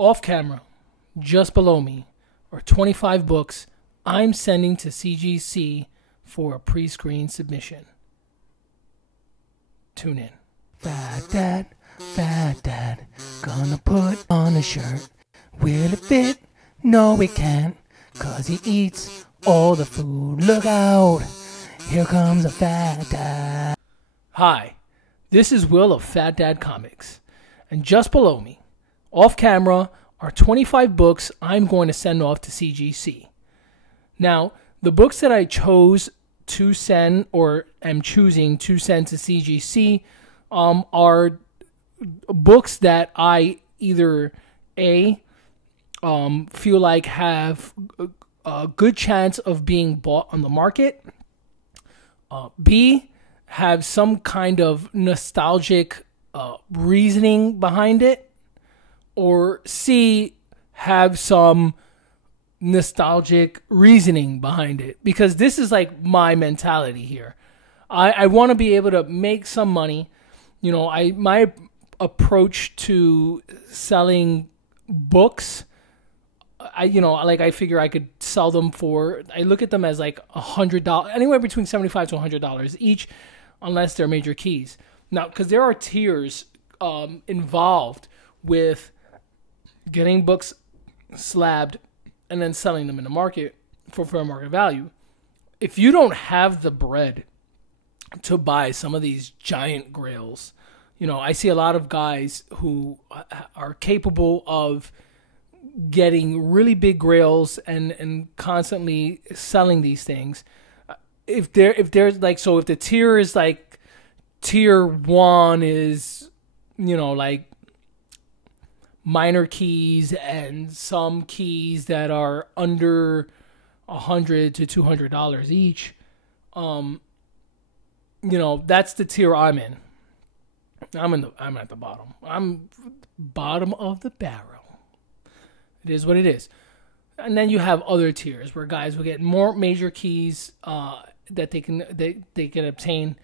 Off camera, just below me, are 25 books I'm sending to CGC for a pre-screen submission. Tune in. Fat dad, gonna put on a shirt. Will it fit? No, it can't, 'cause he eats all the food. Look out, here comes a fat dad. Hi, this is Will of Fat Dad Comics, and just below me, off camera, are 25 books I'm going to send off to CGC. Now, the books that I chose to send, or am choosing to send to CGC, are books that I either feel like have a good chance of being bought on the market, B, have some kind of nostalgic reasoning behind it, or C, have some nostalgic reasoning behind it. Because this is like my mentality here. I want to be able to make some money. You know, my approach to selling books, I figure I could sell them for, I look at them as like $100, anywhere between $75 to $100 each, unless they're major keys. Now, because there are tiers involved with getting books slabbed and then selling them in the market for fair market value. If you don't have the bread to buy some of these giant grails, I see a lot of guys who are capable of getting really big grails and constantly selling these things. If the tier is like, tier 1 is, like minor keys and some keys that are under $100 to $200 each, that's the tier I'm in. I'm at the bottom. I'm bottom of the barrel. It is what it is. And then you have other tiers where guys will get more major keys that they can obtain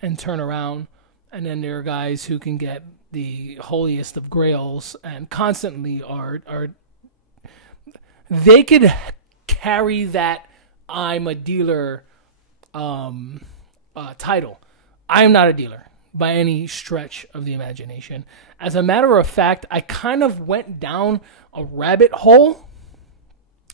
and turn around. And then there are guys who can get the holiest of grails and constantly are they could carry that I'm a dealer title. I am not a dealer by any stretch of the imagination. As a matter of fact, I kind of went down a rabbit hole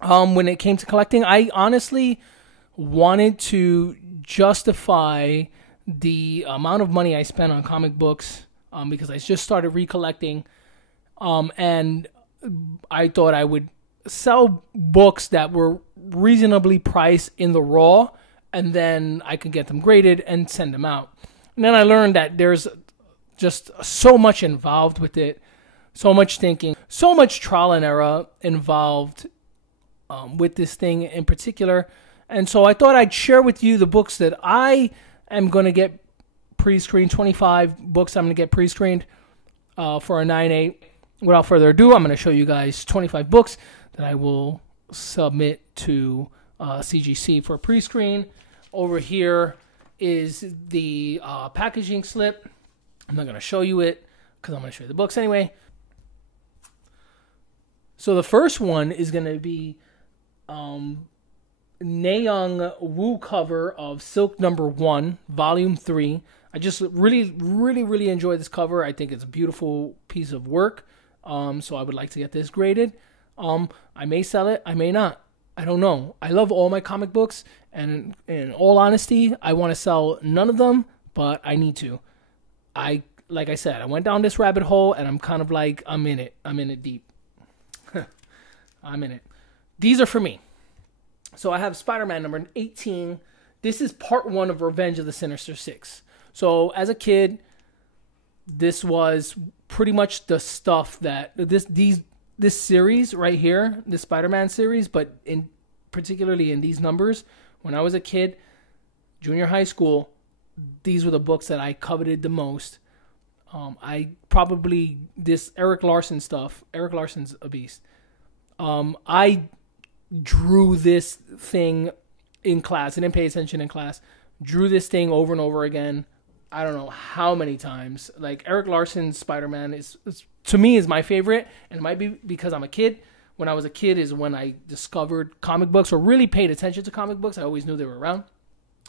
when it came to collecting. I honestly wanted to justify the amount of money I spent on comic books because I just started recollecting, and I thought I would sell books that were reasonably priced in the raw, and then I could get them graded and send them out. And then I learned that there's just so much involved with it, so much thinking, so much trial and error involved with this thing in particular. And so I thought I'd share with you the books that I am going to get pre-screened, 25 books I'm going to get pre-screened for a 9.8. Without further ado, I'm going to show you guys 25 books that I will submit to CGC for a pre-screen. Over here is the packaging slip. I'm not going to show you it because I'm going to show you the books anyway. So the first one is going to be Nayoung Woo cover of Silk #1, Volume 3. I just really enjoy this cover. I think it's a beautiful piece of work. So I would like to get this graded. I may sell it. I may not. I don't know. I love all my comic books, and in all honesty, I want to sell none of them, but I need to. Like I said, I went down this rabbit hole, and I'm kind of like, I'm in it. I'm in it deep. I'm in it. These are for me. So I have Spider-Man number 18. This is part 1 of Revenge of the Sinister Six. So as a kid, this was pretty much the stuff that this series right here, the Spider-Man series, but particularly in these numbers, when I was a kid, junior high school, these were the books that I coveted the most. This Eric Larson stuff, Eric Larson's a beast. I drew this thing in class. I didn't pay attention in class. Drew this thing over and over again. I don't know how many times. Like, Eric Larson's Spider-Man is to me is my favorite, and it might be because I'm a kid. When I was a kid is when I discovered comic books or really paid attention to comic books. I always knew they were around.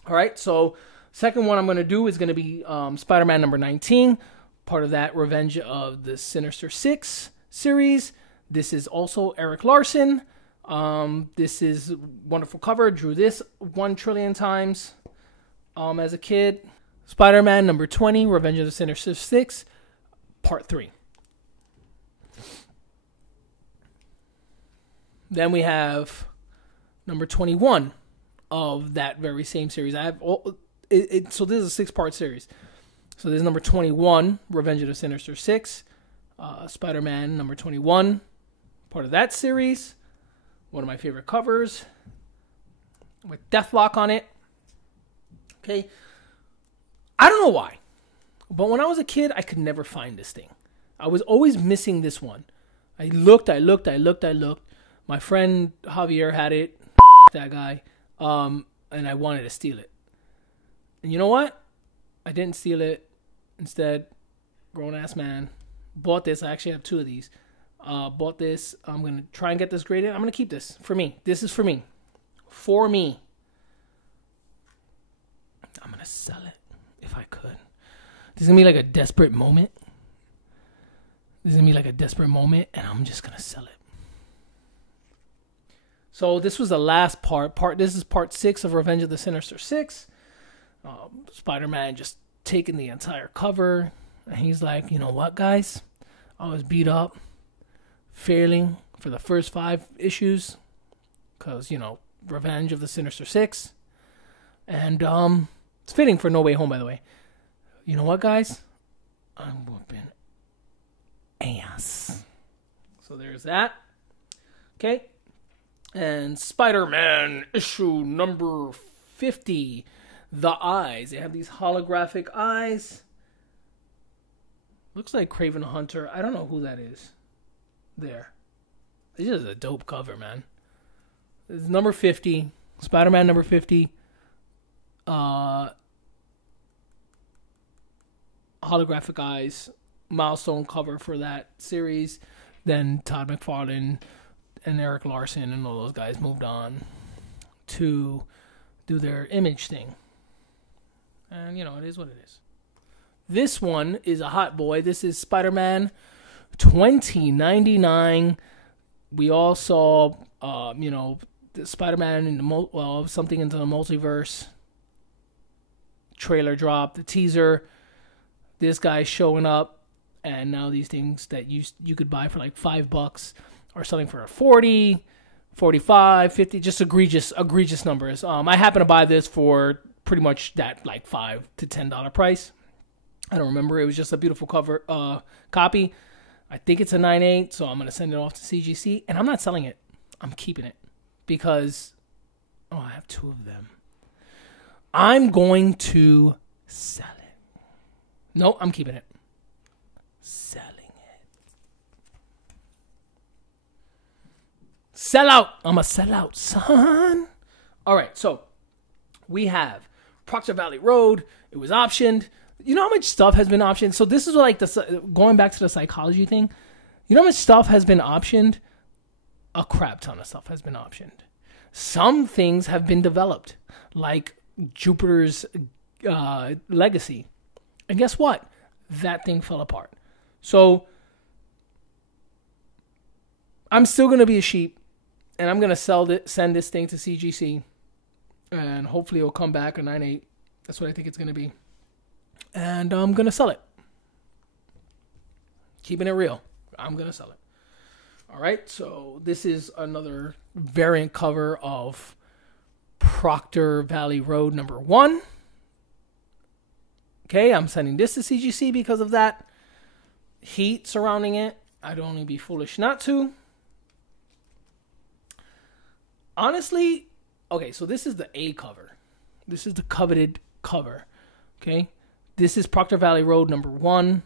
All right, so second one I'm going to do is going to be Spider-Man number 19, part of that Revenge of the Sinister Six series. This is also Eric Larson. This is wonderful cover. Drew this 1 trillion times as a kid. Spider-Man number 20, Revenge of the Sinister Six, part 3. Then we have number 21 of that very same series. I have so this is a 6-part series. So this is number 21, Revenge of the Sinister Six, Spider-Man number 21, part of that series. One of my favorite covers with Deathlock on it. Okay. I don't know why, but when I was a kid, I could never find this thing. I was always missing this one. I looked. My friend Javier had it, that guy, and I wanted to steal it. And you know what? I didn't steal it. Instead, grown-ass man, bought this. I actually have 2 of these. Bought this. I'm going to try and get this graded. I'm going to keep this for me. This is for me. For me. I'm going to sell it if I could. This is going to be like a desperate moment. And I'm just going to sell it. So this was the last part. This is part 6 of Revenge of the Sinister Six. Spider-Man just taking the entire cover. And he's like, you know what, guys? I was beat up, failing for the first 5 issues. Because, Revenge of the Sinister Six. And it's fitting for No Way Home, by the way. You know what, guys? I'm whooping ass. So there's that. Okay. And Spider-Man issue number 50. The eyes. They have these holographic eyes. Looks like Kraven Hunter. I don't know who that is. There. This is a dope cover, man. This is number 50. Spider-Man number 50. Holographic eyes. Milestone cover for that series. Then Todd McFarlane and Eric Larson and all those guys moved on to do their Image thing. And, it is what it is. This one is a hot boy. This is Spider-Man 2099. We all saw, the Spider-Man in the something into the multiverse trailer drop, the teaser. This guy showing up, and now these things that you could buy for like $5 are selling for 40, 45, 50, just egregious numbers. I happen to buy this for pretty much that like $5 to $10 price. I don't remember. It was just a beautiful cover copy. I think it's a 9.8, so I'm going to send it off to CGC. And I'm not selling it. I'm keeping it. Because, I have 2 of them. I'm going to sell it. No, I'm keeping it. Selling it. Sell out. I'm a sellout, son. All right, so we have Proctor Valley Road. It was optioned. You know how much stuff has been optioned? So this is like going back to the psychology thing. You know how much stuff has been optioned? A crap ton of stuff has been optioned. Some things have been developed, like Jupiter's Legacy. And guess what? That thing fell apart. So I'm still going to be a sheep, and I'm going to send this thing to CGC, and hopefully it'll come back a 9.8. That's what I think it's going to be. And I'm going to sell it. Keeping it real. I'm going to sell it. All right. So this is another variant cover of Proctor Valley Road number 1. Okay. I'm sending this to CGC because of that heat surrounding it. I'd only be foolish not to. Honestly, okay. So this is the A cover. This is the coveted cover. Okay. This is Proctor Valley Road number 1,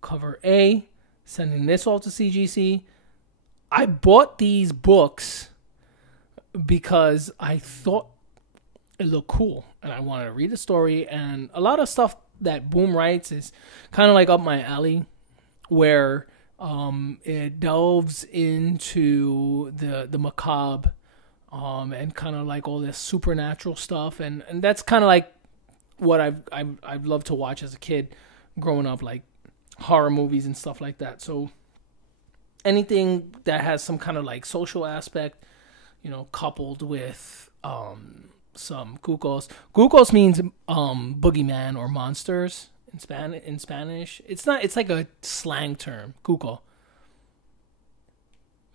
cover A. Sending this all to CGC. I bought these books because I thought it looked cool. And I wanted to read the story. And a lot of stuff that Boom writes is kind of like up my alley. Where It delves into the macabre, and kind of like all this supernatural stuff, and that's kind of like what I've loved to watch as a kid, growing up, like horror movies and stuff like that. So anything that has some kind of like social aspect, coupled with some cucos. Cucos means boogeyman or monsters in Spanish. It's not. It's like a slang term. Cuco.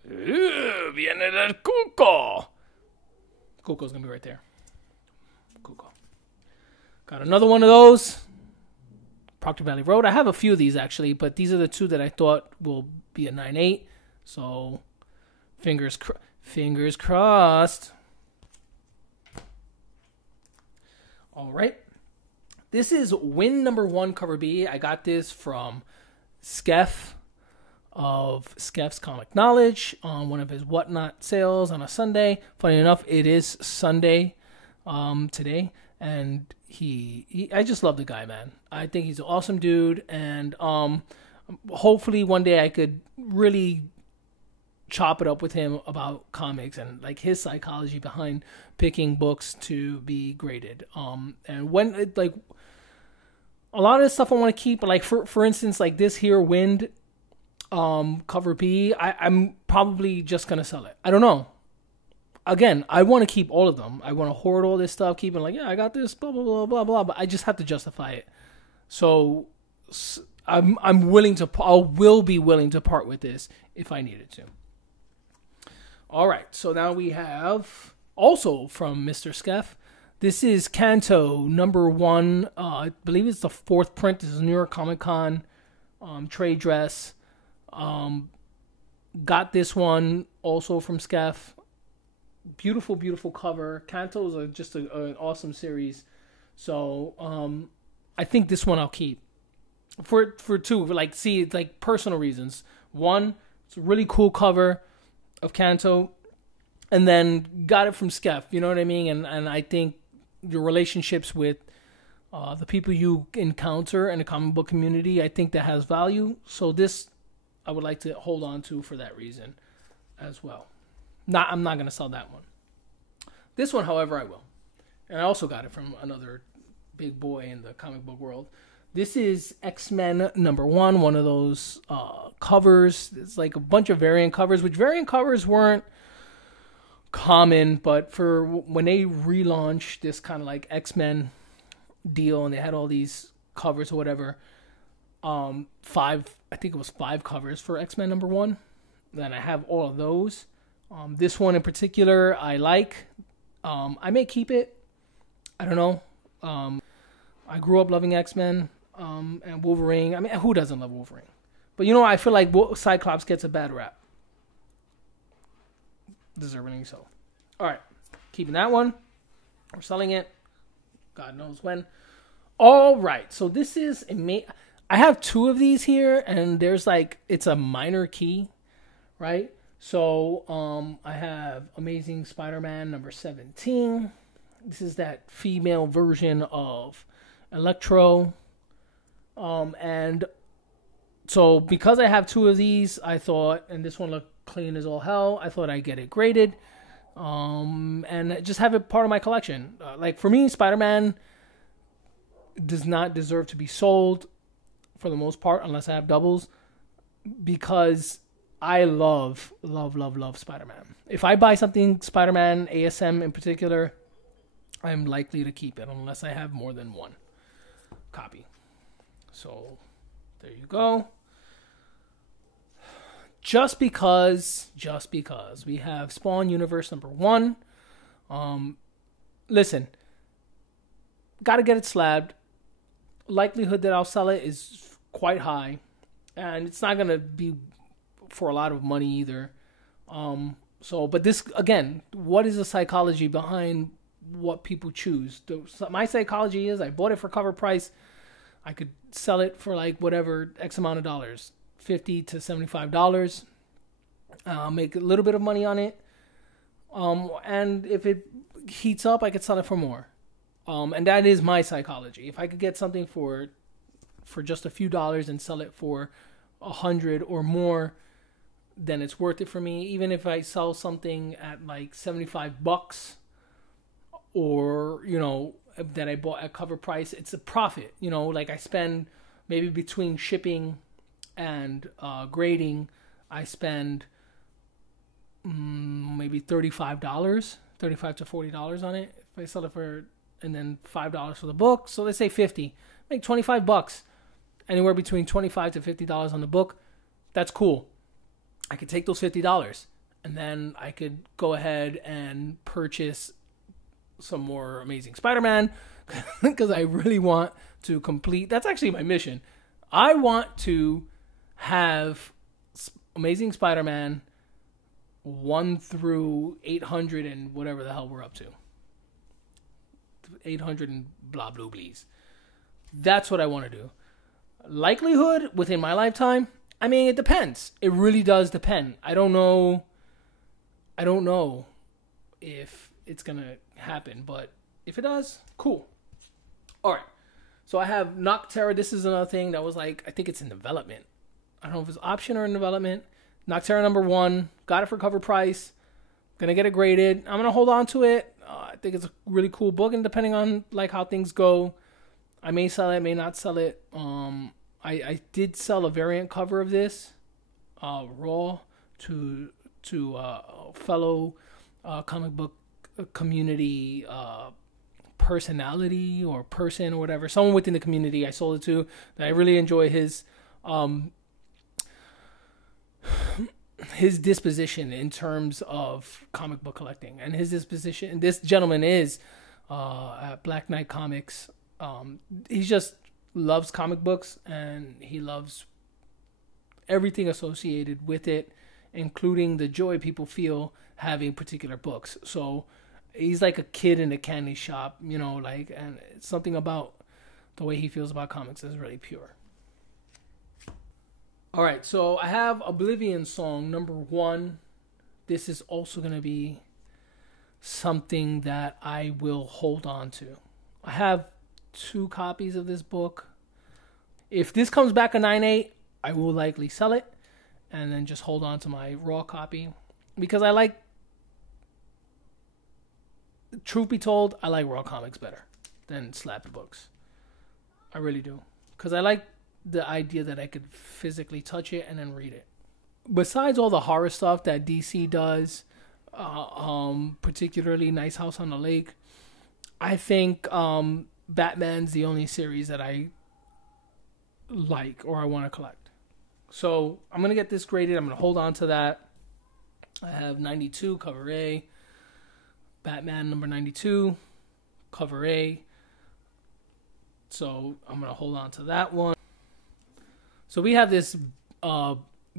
Viene del cuco. Cuco's gonna be right there. Cuco. Got another one of those. Proctor Valley Road. I have a few of these actually, but these are the two that I thought will be a 9.8. So fingers crossed. All right. This is Win number 1, cover B. I got this from Skeff of Skeff's Comic Knowledge on one of his Whatnot sales on a Sunday. Funny enough, it is Sunday today, and I just love the guy, man. I think he's an awesome dude, and hopefully one day I could really chop it up with him about comics and like his psychology behind picking books to be graded. And when it, like a lot of the stuff I want to keep, but like for instance, like this here Wind cover B, I'm probably just gonna sell it. I don't know. Again, I want to keep all of them. I want to hoard all this stuff, keep it like, yeah, I got this, blah blah blah blah blah. But I just have to justify it. So I'm willing to. I will be willing to part with this if I needed to. All right, so now we have also from Mr. Skeff. This is Kanto number 1. I believe it's the 4th print. This is New York Comic Con trade dress. Got this one also from Skeff. Beautiful, beautiful cover. Kantos are just an awesome series. So I think this one I'll keep for two. Like, see, it's like personal reasons. One, it's a really cool cover of Kanto, and then got it from Skeff. You know what I mean? And I think your relationships with the people you encounter in the comic book community, I think that has value. So this I would like to hold on to for that reason as well. I'm not going to sell that one. This one, however, I will. And I also got it from another big boy in the comic book world. This is X-Men number 1, one of those covers. It's like a bunch of variant covers, which variant covers weren't common, but for when they relaunched this kind of like X-Men deal and they had all these covers or whatever, I think it was 5 covers for X-Men number 1. Then I have all of those. This one in particular, I like. I may keep it. I don't know. I grew up loving X-Men and Wolverine. I mean, who doesn't love Wolverine? But I feel like Cyclops gets a bad rap. Deservingly so. All right. Keeping that one. We're selling it. God knows when. All right. So this is I have 2 of these here, and there's like, it's a minor key, right? So I have Amazing Spider-Man number 17. This is that female version of Electro. And so because I have 2 of these, I thought, and this one looked clean as all hell, I thought I'd get it graded. And just have it part of my collection. Like for me, Spider-Man does not deserve to be sold for the most part, unless I have doubles, because I love Spider-Man. If I buy something Spider-Man, ASM in particular, I'm likely to keep it unless I have more than 1 copy. So there you go. Just because we have Spawn Universe number 1. Listen, gotta get it slabbed. Likelihood that I'll sell it is quite high, and it's not gonna be for a lot of money either. But this, again, what is the psychology behind what people choose? My psychology is I bought it for cover price. I could sell it for like whatever X amount of dollars, $50 to $75. Make a little bit of money on it. And if it heats up, I could sell it for more. And that is my psychology. If I could get something for just a few dollars and sell it for 100 or more, then it's worth it for me. Even if I sell something at like $75, or that I bought at cover price, it's a profit. Like I spend maybe between shipping and grading, I spend maybe $35 to $40 on it if I sell it for, and then $5 for the book. So let's say 50, make $25, anywhere between $25 to $50 on the book. That's cool. I could take those $50 and then I could go ahead and purchase some more Amazing Spider-Man because I really want to complete. That's actually my mission. I want to have Amazing Spider-Man 1 through 800 and whatever the hell we're up to. 800 and blah, blah, please. That's what I want to do. Likelihood within my lifetime? I mean, it depends. It really does depend. I don't know if it's going to happen, but if it does, cool. All right. So I have Nocterra. This is another thing that was like, I think it's in development. I don't know if it's option or in development. Nocterra number 1. Got it for cover price. Gonna get it graded. I'm gonna hold on to it. I think it's a really cool book, and depending on like how things go, I may sell it, may not sell it. I did sell a variant cover of this, raw, to a fellow comic book community personality or person or whatever, someone within the community I sold it to that I really enjoy his disposition in terms of comic book collecting, and his disposition. This gentleman is at Black Knight Comics. He just loves comic books, and he loves everything associated with it, including the joy people feel having particular books. So he's like a kid in a candy shop, and something about the way he feels about comics is really pure. All right, so I have Oblivion Song number 1. This is also going to be something that I will hold on to. I have 2 copies of this book. If this comes back a 9.8, I will likely sell it and then just hold on to my raw copy, because I like, truth be told, I like raw comics better than slappy books. I really do, because I like the idea that I could physically touch it and then read it. Besides all the horror stuff that DC does, particularly Nice House on the Lake, I think Batman's the only series that I like or I want to collect. So I'm going to get this graded. I'm going to hold on to that. I have 92, cover A. Batman number 92, cover A. So I'm going to hold on to that one. So we have this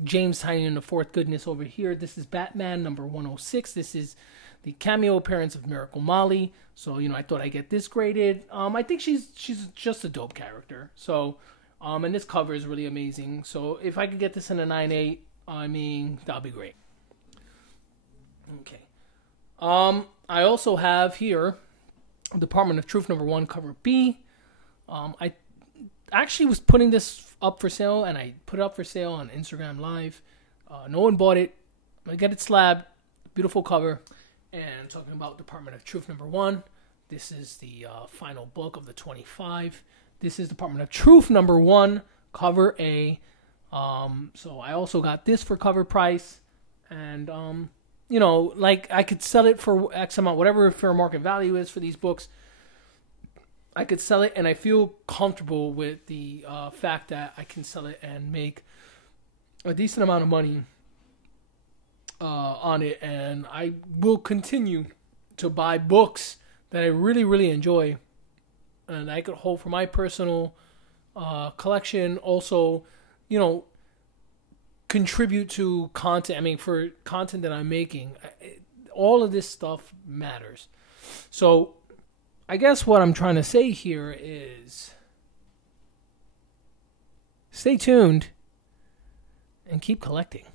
James Tynion IV goodness over here. This is Batman number 106. This is the cameo appearance of Miracle Molly. So, I thought I'd get this graded. I think she's just a dope character. So, and this cover is really amazing. So if I could get this in a 9.8, I mean, that'll be great. Okay. I also have here Department of Truth number 1, cover B. I actually was putting this up for sale, and I put it up for sale on Instagram Live. No one bought it. I get it slabbed. Beautiful cover. And talking about Department of Truth number 1, this is the final book of the 25. This is Department of Truth number 1, cover A. So I also got this for cover price, and like I could sell it for X amount, whatever fair market value is for these books. I could sell it, and I feel comfortable with the fact that I can sell it and make a decent amount of money on it. And I will continue to buy books that I really, really enjoy, and I could hold for my personal collection. Also, contribute to content. I mean, for content that I'm making, all of this stuff matters. So I guess what I'm trying to say here is stay tuned and keep collecting.